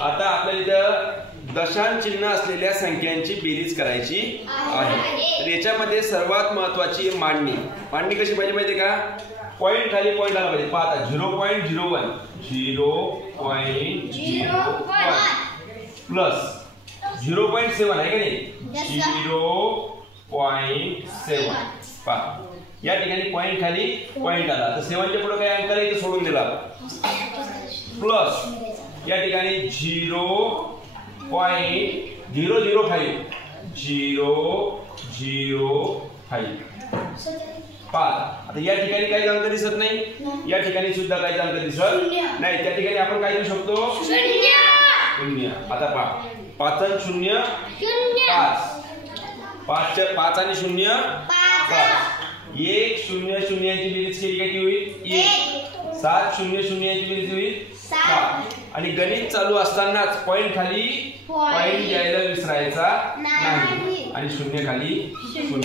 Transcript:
आता आपल्याला इथं दशांश चिन्ह असलेल्या संख्यांची बेरीज करायची आहे। तर याच्यामध्ये सर्वात महत्त्वाची मांडणी कशी पाहिजे माहिती का? पॉइंट खाली पॉइंट आला पाहिजे। पहा 0.01 प्लस 0.7 आहे का नाही? 0.7 पहा या ठिकाणी पॉइंट खाली पॉइंट आला तर 7 च्या पुढे काय अंक आहे ते सोडून दिला प्लस या ठिकाणी 0.005 पहा आता या ठिकाणी काही अंक दिसत नाही, या ठिकाणी सुद्धा काही अंक दिसत नाही, त्या ठिकाणी आपण काय देऊ शकतो? शून्य। आता पहा 5 आणि 0 5 5 आणि 0 5 1 0 0 यांची बेरीज केली किती होईल? 1 7 0 0 यांची बेरीज होईल 7 आणि गणित चालू असतानाच पॉइंट खाली पॉइंट द्यायला विसरायचा नाही आणि 0 खाली 0